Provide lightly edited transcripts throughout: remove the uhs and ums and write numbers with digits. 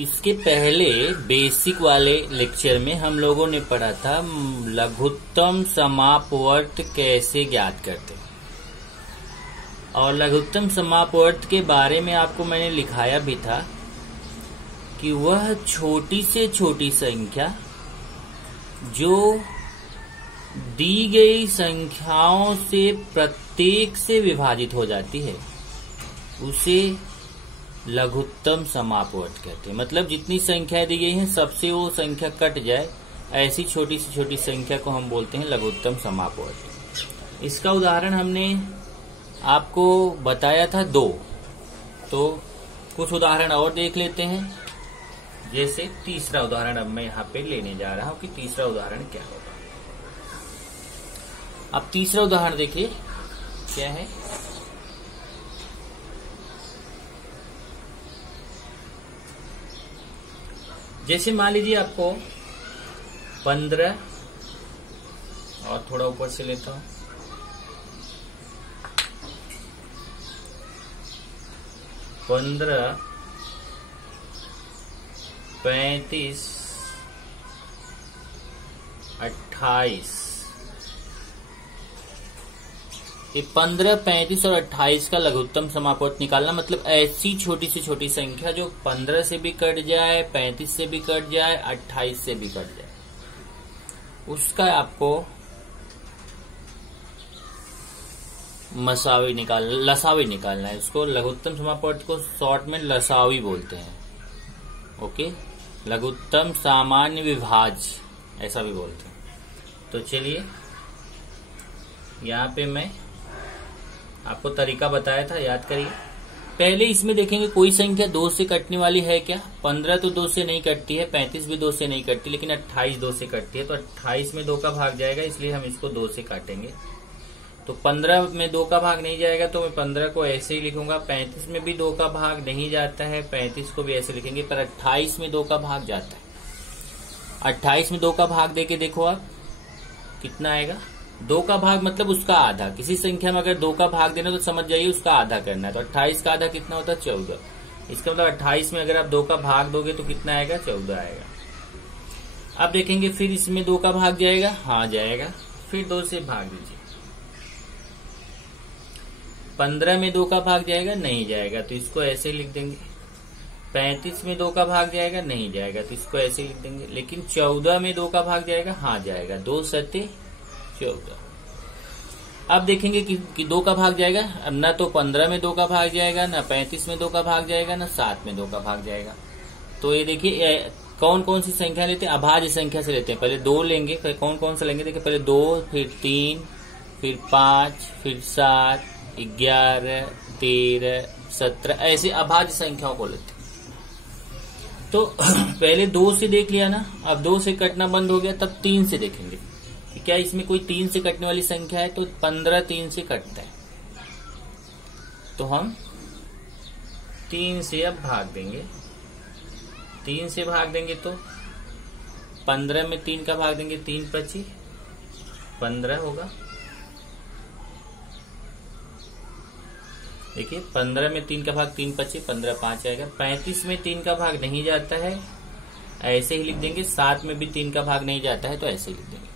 इसके पहले बेसिक वाले लेक्चर में हम लोगों ने पढ़ा था लघुत्तम समापवर्त कैसे ज्ञात करते हैं, और लघुत्तम समापवर्त के बारे में आपको मैंने लिखाया भी था कि वह छोटी से छोटी संख्या जो दी गई संख्याओं से प्रत्येक से विभाजित हो जाती है उसे लघुत्तम समापवर्त कहते हैं। मतलब जितनी संख्या दी गई है सबसे वो संख्या कट जाए, ऐसी छोटी से छोटी संख्या को हम बोलते हैं लघुत्तम समापवर्त। इसका उदाहरण हमने आपको बताया था 2, तो कुछ उदाहरण और देख लेते हैं। जैसे तीसरा उदाहरण अब मैं यहाँ पे लेने जा रहा हूं कि तीसरा उदाहरण क्या होगा। अब तीसरा उदाहरण देखिए क्या है। जैसे मान लीजिए आपको 15 और थोड़ा ऊपर से लेता हूं 15, 35, 28। ये 15, 35 और 28 का लघुत्तम समापवर्त निकालना, मतलब ऐसी छोटी से छोटी संख्या जो 15 से भी कट जाए, 35 से भी कट जाए, 28 से भी कट जाए, उसका आपको लसावी निकालना है। इसको लघुत्तम समापवर्त को शॉर्ट में लसावी बोलते हैं। ओके, लघुत्तम सामान्य विभाज्य ऐसा भी बोलते हैं। तो चलिए यहाँ पे मैं आपको तरीका बताया था, याद करिए। पहले इसमें देखेंगे कोई संख्या 2 से कटने वाली है क्या। 15 तो 2 से नहीं कटती है, 35 भी 2 से नहीं कटती, लेकिन 28 2 से कटती है। तो 28 में 2 का भाग जाएगा, इसलिए हम इसको 2 से काटेंगे। तो 15 में 2 का भाग नहीं जाएगा, तो मैं 15 को ऐसे ही लिखूंगा। 35 में भी 2 का भाग नहीं जाता है, 35 को भी ऐसे लिखेंगे। पर 28 में 2 का भाग जाता है। 28 में 2 का भाग देके देखो आप कितना आएगा। 2 का भाग मतलब उसका आधा। किसी संख्या में अगर 2 का भाग देना तो समझ जाइए उसका आधा करना है। तो 28 का आधा कितना होता है? 14। इसका मतलब 28 में अगर आप 2 का भाग दोगे तो कितना आएगा? 14 आएगा। अब देखेंगे फिर इसमें 2 का भाग जाएगा, हाँ जाएगा। फिर 2 से भाग दीजिए। 15 में 2 का भाग जाएगा, नहीं जाएगा, तो इसको ऐसे लिख देंगे। 35 में 2 का भाग जाएगा, नहीं जाएगा, तो इसको ऐसे लिख देंगे। लेकिन 14 में 2 का भाग जाएगा, हाँ जाएगा। 2 सत्ते 14। अब देखेंगे कि 2 का भाग जाएगा। अब ना तो 15 में 2 का भाग जाएगा, ना 35 में 2 का भाग जाएगा, ना 7 में 2 का भाग जाएगा। तो ये देखिए कौन कौन सी संख्या लेते हैं? अभाज्य संख्या से लेते हैं। पहले 2 लेंगे, फिर कौन कौन सा लेंगे? देखिए पहले 2, फिर 3, फिर 5, फिर 7, 11, 13, 17, ऐसे अभाज्य संख्याओं को लेते हैं। तो पहले 2 से देख लिया ना, अब 2 से कटना बंद हो गया, तब 3 से देखेंगे कि क्या इसमें कोई 3 से कटने वाली संख्या है। तो 15 3 से कटता है, तो हम 3 से अब भाग देंगे। 3 से भाग देंगे तो 15 में 3 का भाग देंगे, 3 25 15 होगा। देखिए 15 में 3 का भाग 3 25 15 5 आएगा। 35 में 3 का भाग नहीं जाता है, ऐसे ही लिख देंगे। 7 में भी 3 का भाग नहीं जाता है, तो ऐसे ही लिख देंगे।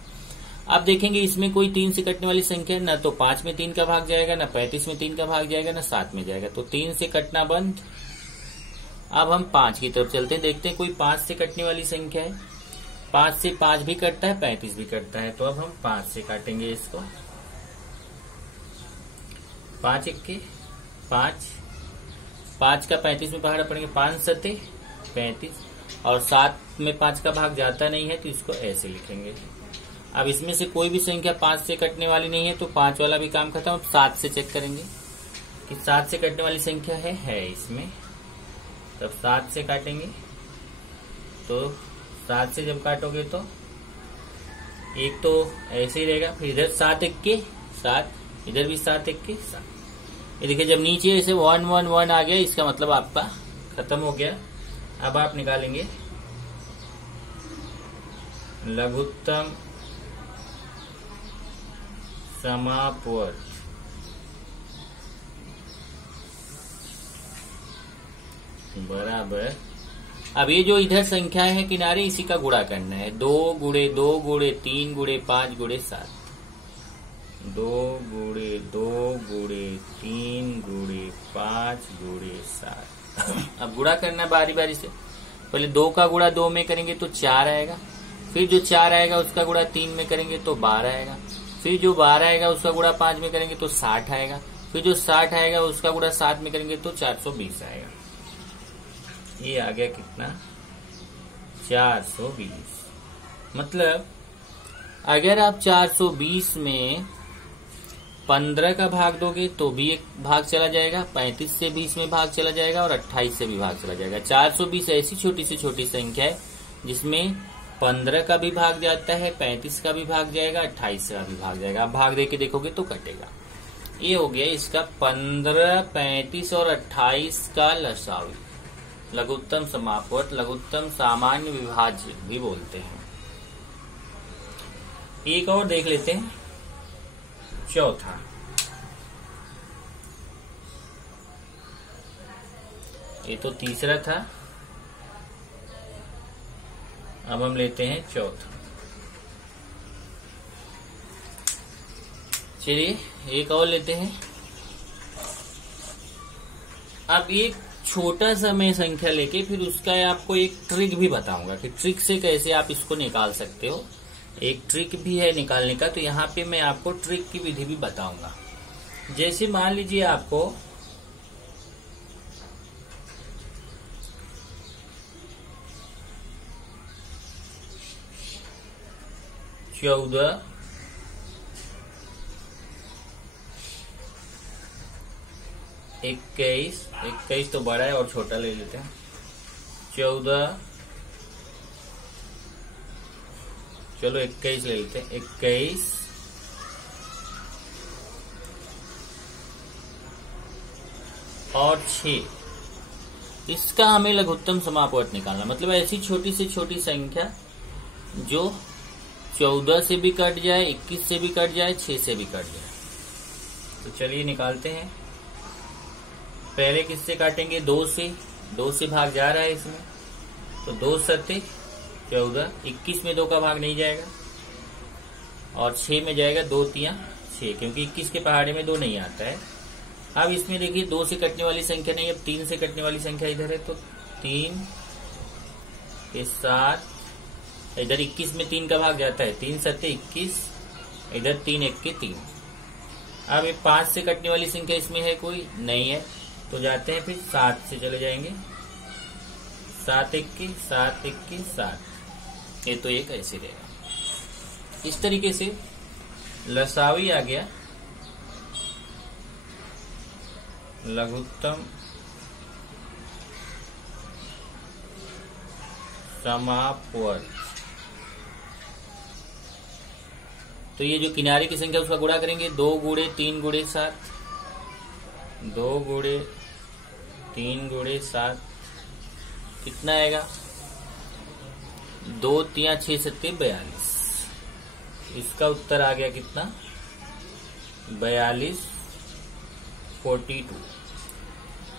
अब देखेंगे इसमें कोई 3 से कटने वाली संख्या, ना तो 5 में 3 का भाग जाएगा, ना 35 में 3 का भाग जाएगा, ना 7 में जाएगा, तो 3 से कटना बंद। अब हम 5 की तरफ चलते हैं, देखते हैं कोई 5 से कटने वाली संख्या है। 5 से 5 भी कटता है, 35 भी कटता है, तो अब हम 5 से काटेंगे इसको। 5 1 5, 5 का 35 में पहाड़ा पड़ेंगे, 5 सत्ते 35, और 7 में 5 का भाग जाता नहीं है, तो इसको ऐसे लिखेंगे। अब इसमें से कोई भी संख्या 5 से कटने वाली नहीं है, तो 5 वाला भी काम खत्म। अब 7 से चेक करेंगे कि 7 से कटने वाली संख्या है इसमें, तब 7 से काटेंगे। तो 7 से जब काटोगे तो एक तो ऐसे ही रहेगा, फिर इधर 7 1 7, इधर भी 7 1 7। ये देखिए जब नीचे ऐसे 1 1 1 आ गया, इसका मतलब आपका खत्म हो गया। अब आप निकालेंगे लघुत्तम समापवर्त। बराबर अब ये जो इधर संख्या है किनारे, इसी का गुणा करना है। 2 गुणे 2 गुणे 3 गुणे 5 गुणे 7। 2 गुणे 2 गुणे 3 गुणे 5 गुणे 7। अब गुणा करना बारी बारी से। पहले 2 का गुणा 2 में करेंगे तो 4 आएगा। फिर जो 4 आएगा उसका गुणा 3 में करेंगे तो 12 आएगा। फिर जो 12 आएगा उसका गुणा 5 में करेंगे तो 60 आएगा। फिर जो 60 आएगा उसका गुणा 7 में करेंगे तो 420 आएगा। ये आ गया कितना? 420। मतलब अगर आप 420 में 15 का भाग दोगे तो भी एक भाग चला जाएगा, 35 से 20 में भाग चला जाएगा और 28 से भी भाग चला जाएगा। 420 ऐसी छोटी से छोटी संख्या है जिसमें 15 का भी भाग जाता है, 35 का भी भाग जाएगा, 28 का भी भाग जाएगा। आप भाग दे के देखोगे तो कटेगा। ये हो गया इसका 15, 35 और 28 का लसावी। लघुत्तम समापवर्त, लघुत्तम सामान्य विभाज्य भी बोलते हैं। एक और देख लेते हैं, चौथा। ये तो तीसरा था, अब हम लेते हैं चौथा। चलिए एक और लेते हैं। अब एक छोटा सा मैं संख्या लेके फिर उसका आपको एक ट्रिक भी बताऊंगा कि ट्रिक से कैसे आप इसको निकाल सकते हो। एक ट्रिक भी है निकालने का, तो यहाँ पे मैं आपको ट्रिक की विधि भी बताऊंगा। जैसे मान लीजिए आपको चौदह 21 तो बड़ा है और छोटा ले लेते हैं। 14, चलो 21 ले लेते हैं। 21 और 6, इसका हमें लघुत्तम समापवर्त निकालना। मतलब ऐसी छोटी से छोटी संख्या जो 14 से भी कट जाए, 21 से भी कट जाए, 6 से भी कट जाए। तो चलिए निकालते हैं। पहले किससे काटेंगे? 2 से। 2 से भाग जा रहा है इसमें, तो 2 सत्ते 14। 21 में 2 का भाग नहीं जाएगा और 6 में जाएगा 2 तियां 6, क्योंकि 21 के पहाड़े में 2 नहीं आता है। अब इसमें देखिए 2 से कटने वाली संख्या नहीं, अब 3 से कटने वाली संख्या इधर है, तो 3 के साथ इधर 21 में 3 का भाग जाता है, 3 सत्ते 21, इधर 3 1 के 3। अब ये 5 से कटने वाली संख्या इसमें है कोई? नहीं है, तो जाते हैं फिर 7 से चले जाएंगे। 7 1 के 7 1 के 7। ये तो एक ऐसे रहेगा। इस तरीके से लसावी आ गया लघुत्तम समापवर्त। तो ये जो किनारे की संख्या उसका गुणा करेंगे। 2 गुणे 3 गुणे 7, 2 गुणे 3 गुणे 7 कितना आएगा? 2 तियां 6 सत्ते 42। इसका उत्तर आ गया कितना? 42, 42।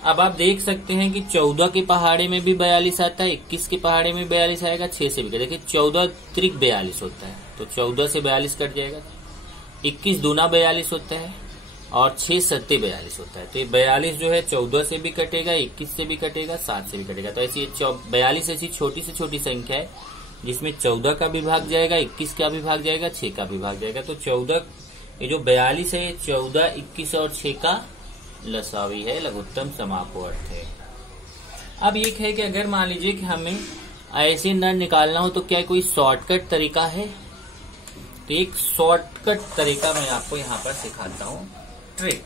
अब आप देख सकते हैं कि 14 के पहाड़े में भी 42 आता है, 21 के पहाड़े में 42 आएगा, 6 से भी। देखिए 14 त्रिक 42 होता है, तो 14 से 42 कट जाएगा। 21 दूना 42 होता है और 6 सत्ते 42 होता है। तो ये 42 जो है 14 से भी कटेगा, 21 से भी कटेगा, 7 से भी कटेगा। तो ऐसी 42 ऐसी छोटी से छोटी संख्या है जिसमें 14 का भी भाग जाएगा, 21 का भी भाग जाएगा, 6 का भी भाग जाएगा। तो 14, ये जो 42 है 14, 21 और 6 का लसावी है, लघुत्तम समापवर्त है। अब एक है कि अगर मान लीजिए कि हमें ऐसे न निकालना हो तो क्या कोई शॉर्टकट तरीका है? तो एक शॉर्टकट तरीका मैं आपको यहाँ पर सिखाता हूँ, ट्रिक।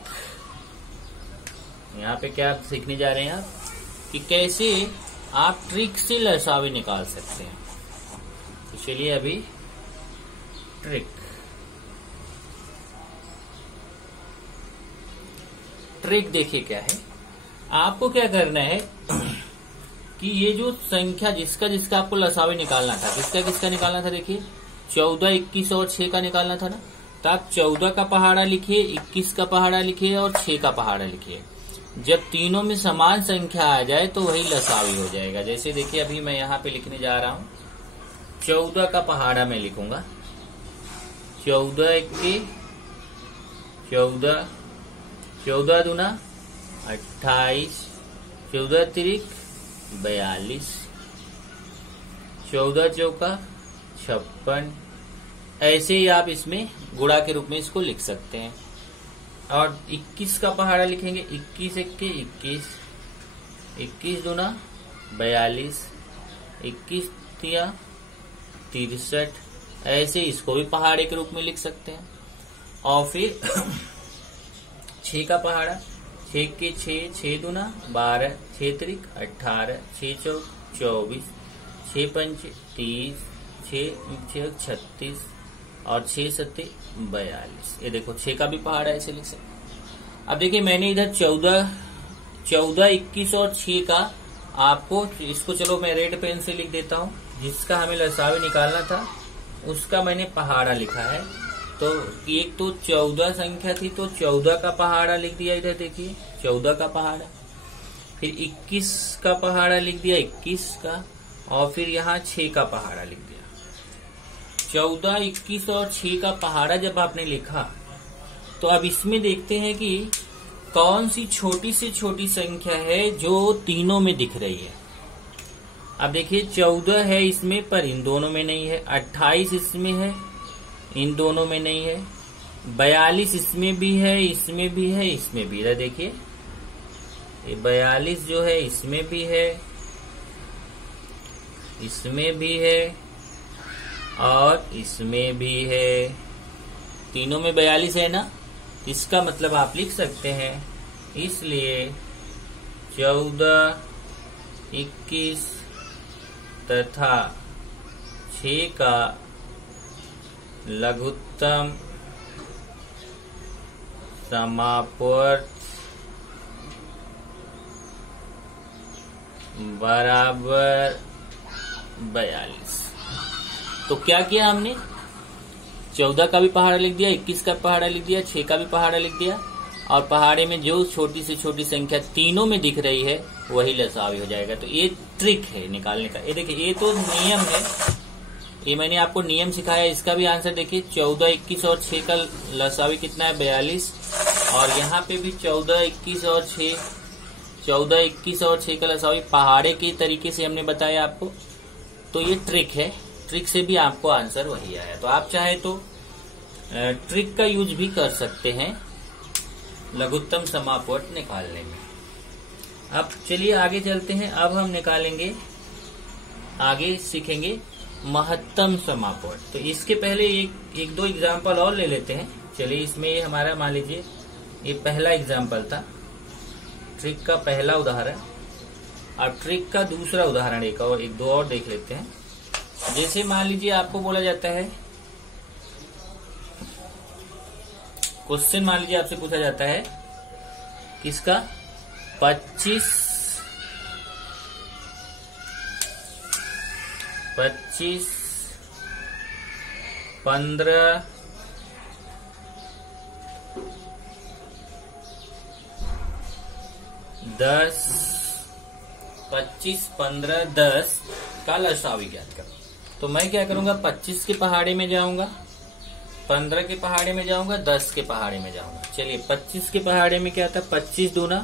यहाँ पे क्या सीखने जा रहे हैं आप कि कैसे आप ट्रिक से लसावी निकाल सकते हैं। तो चलिए अभी ट्रिक। ट्रिक देखिए क्या है। आपको क्या करना है कि ये जो संख्या जिसका जिसका आपको लसावी निकालना था, किसका किसका निकालना था? देखिए 14, 21 और 6 का निकालना था ना, तो आप 14 का पहाड़ा लिखिए, 21 का पहाड़ा लिखिए और 6 का पहाड़ा लिखिए। जब तीनों में समान संख्या आ जाए तो वही लसावी हो जाएगा। जैसे देखिए अभी मैं यहाँ पे लिखने जा रहा हूँ 14 का पहाड़ा मैं लिखूंगा। 14 इक्के 14, 14 दूना 28, 14 तिरिक 42, 14 चौका 56। ऐसे ही आप इसमें गुणा के रूप में इसको लिख सकते हैं। और 21 का पहाड़ा लिखेंगे 21 इक्के 21, 21 दूना 42, 21 तिया 63। ऐसे इसको भी पहाड़े के रूप में लिख सकते हैं। और फिर 6 का पहाड़ा 6 के 6, 6 दूना 12, 6 तिरिक 18, 6 चौक 24, 6 पंच 30, 6 36 और 6 सत्ते 42। ये देखो 6 का भी पहाड़ा ऐसे लिख सकते। अब देखिए मैंने इधर 14, 21 और 6 का आपको इसको चलो मैं रेड पेन से लिख देता हूँ। जिसका हमें लसावी निकालना था उसका मैंने पहाड़ा लिखा है। तो एक तो 14 संख्या थी तो 14 का पहाड़ा लिख दिया इधर देखिए 14 का पहाड़ा। फिर 21 का पहाड़ा लिख दिया 21 का। और फिर यहाँ 6 का पहाड़ा लिख दिया। 14, 21 और 6 का पहाड़ा जब आपने लिखा तो अब इसमें देखते हैं कि कौन सी छोटी से छोटी संख्या है जो तीनों में दिख रही है। अब देखिए 14 है इसमें पर इन दोनों में नहीं है। 28 इसमें है इन दोनों में नहीं है। 42 इसमें भी है, इसमें भी है, इसमें भी है। देखिए ये 42 जो है इसमें भी है, इसमें भी है और इसमें भी है। तीनों में 42 है ना। इसका मतलब आप लिख सकते हैं इसलिए 14, 21 तथा 6 का लघुत्तम समापवर्त बराबर 42। तो क्या किया हमने 14 का भी पहाड़ा लिख दिया, 21 का पहाड़ा लिख दिया, 6 का भी पहाड़ा लिख दिया और पहाड़े में जो छोटी से छोटी संख्या तीनों में दिख रही है वही लसावी हो जाएगा। तो ये ट्रिक है निकालने का। ये देखिए ये तो नियम है, ये मैंने आपको नियम सिखाया। इसका भी आंसर देखिए 14, 21 और 6 का लसावी कितना है 42। और यहाँ पे भी 14, 21 और 6, 14, 21 और 6 का लसावी पहाड़े के तरीके से हमने बताया आपको। तो ये ट्रिक है, ट्रिक से भी आपको आंसर वही आया। तो आप चाहे तो ट्रिक का यूज भी कर सकते हैं लघुत्तम समापवर्त निकालने में। अब चलिए आगे चलते हैं। अब हम निकालेंगे, आगे सीखेंगे महत्तम समापवर्त। तो इसके पहले एक दो एग्जाम्पल और ले लेते हैं। चलिए इसमें ये हमारा मान लीजिए ये पहला एग्जाम्पल था, ट्रिक का पहला उदाहरण। अब ट्रिक का दूसरा उदाहरण एक दो और देख लेते हैं। जैसे मान लीजिए आपको बोला जाता है, क्वेश्चन मान लीजिए आपसे पूछा जाता है किसका 25, 15, 10, 25, 15, 10 का लसावी ज्ञात करो। तो मैं क्या करूंगा 25 के पहाड़े में जाऊंगा, 15 के पहाड़े में जाऊंगा, 10 के पहाड़े में जाऊंगा। चलिए 25 के पहाड़े में क्या आता है 25 दूना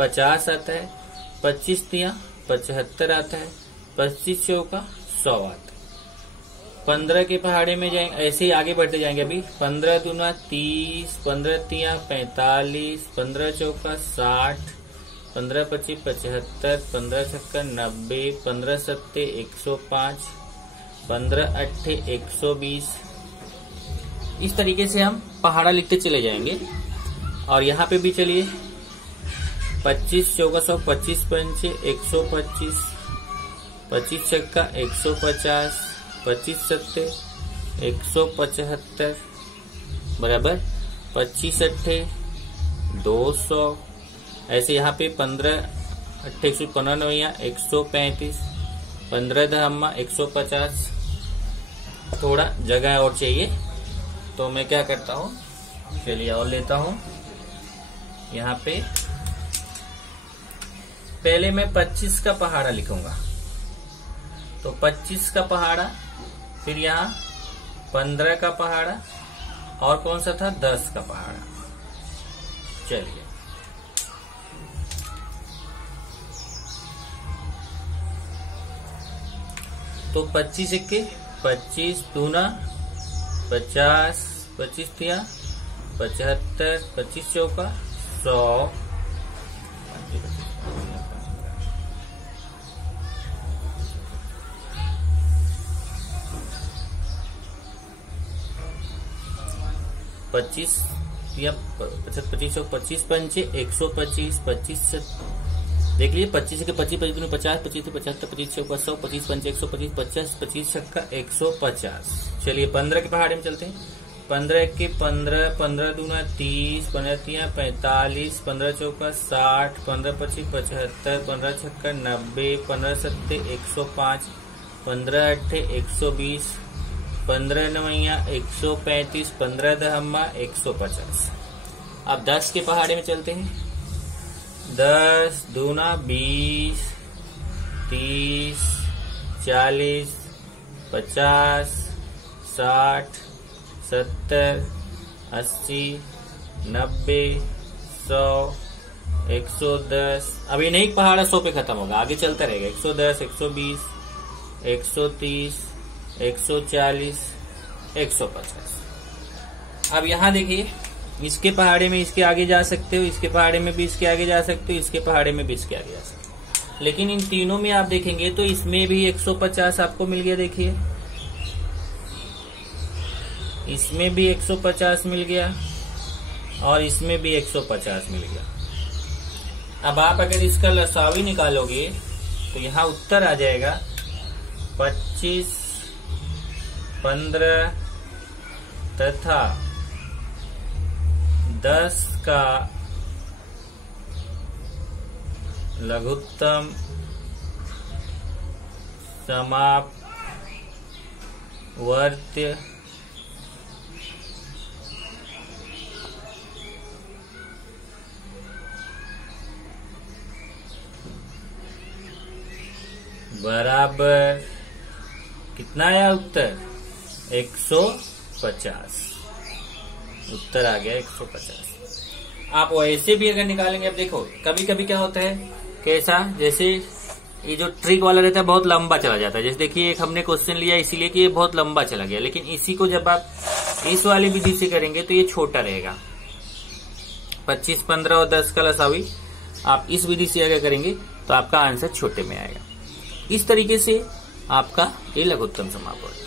50 आता है, 25 तिया 75 आता है, 25 चौका 100 आता है। 15 के पहाड़े में जाएंगे, ऐसे ही आगे बढ़ते जाएंगे। अभी 15 दूना 30, 15 तिया 45, 15 चौका 60, 15 25 75, 15 छक्का 90, 15 सत्ते 105, 15 अट्ठे 120। इस तरीके से हम पहाड़ा लिखते चले जाएंगे। और यहाँ पे भी चलिए 25 चौका 100, 25 पंचे 125, 25 छक्का 150, 25 सत्ते 175 बराबर 25 अट्ठे 200। ऐसे यहाँ पे 15 अट्ठे 115 135, 15 धम्मा 150। थोड़ा जगह और चाहिए तो मैं क्या करता हूँ, चलिए और लेता हूँ। यहाँ पे पहले मैं 25 का पहाड़ा लिखूंगा, तो 25 का पहाड़ा, फिर यहाँ 15 का पहाड़ा, और कौन सा था 10 का पहाड़ा। चलिए तो 25 इक्के 25 दूना 50, 25 तिया 75, 25 चौका 100, 25 या 25, 25 चौक 25 पंचे 125, 25 देख लीजिए 25 के 25, 25 दूनी 50, 25 से 75, 25 चौका 100, 25 पंचे 125, 50, 25 छक्का 150। चलिए 15 के पहाड़े में चलते हैं। 15 के 15, 15 दूना 30, 15 तिया 45, 15 चौका 60, 15 25 75, 15 छक्का 90, 15 सत्ते 105, 15 अट्ठे 120, 15 नवैया 135, 15 दहम्मा 150। अब 10 के पहाड़े में चलते हैं। 10 दूना 20, 30, 40, 50, 60, 70, 80, 90, 100, 110। अब ये नहीं पहाड़ा 100 पे खत्म होगा, आगे चलता रहेगा। 110, 120, 130, 140, 150। अब यहां देखिए, इसके पहाड़े में इसके आगे जा सकते हो, इसके पहाड़े में भी इसके आगे जा सकते हो, इसके पहाड़े में भी इसके आगे जा सकते हो। लेकिन इन तीनों में आप देखेंगे तो इसमें भी 150 आपको मिल गया। देखिए इसमें भी 150 मिल गया और इसमें भी 150 मिल गया। अब आप अगर इसका लसावी निकालोगे तो यहाँ उत्तर आ जाएगा 25, 15 तथा 10 का लघुत्तम समापवर्त्य बराबर कितना आया उत्तर 150। उत्तर आ गया 150। आप वैसे भी अगर निकालेंगे, अब देखो कभी कभी क्या होता है, कैसा, जैसे ये जो ट्रिक वाला रहता है बहुत लंबा चला जाता है। जैसे देखिए एक हमने क्वेश्चन लिया इसीलिए कि ये बहुत लंबा चला गया, लेकिन इसी को जब आप इस वाली विधि से करेंगे तो ये छोटा रहेगा। 25, 15 और 10 का लसावी आप इस विधि से अगर करेंगे तो आपका आंसर छोटे में आएगा। इस तरीके से आपका ये लघुत्तम समापवर्त्य।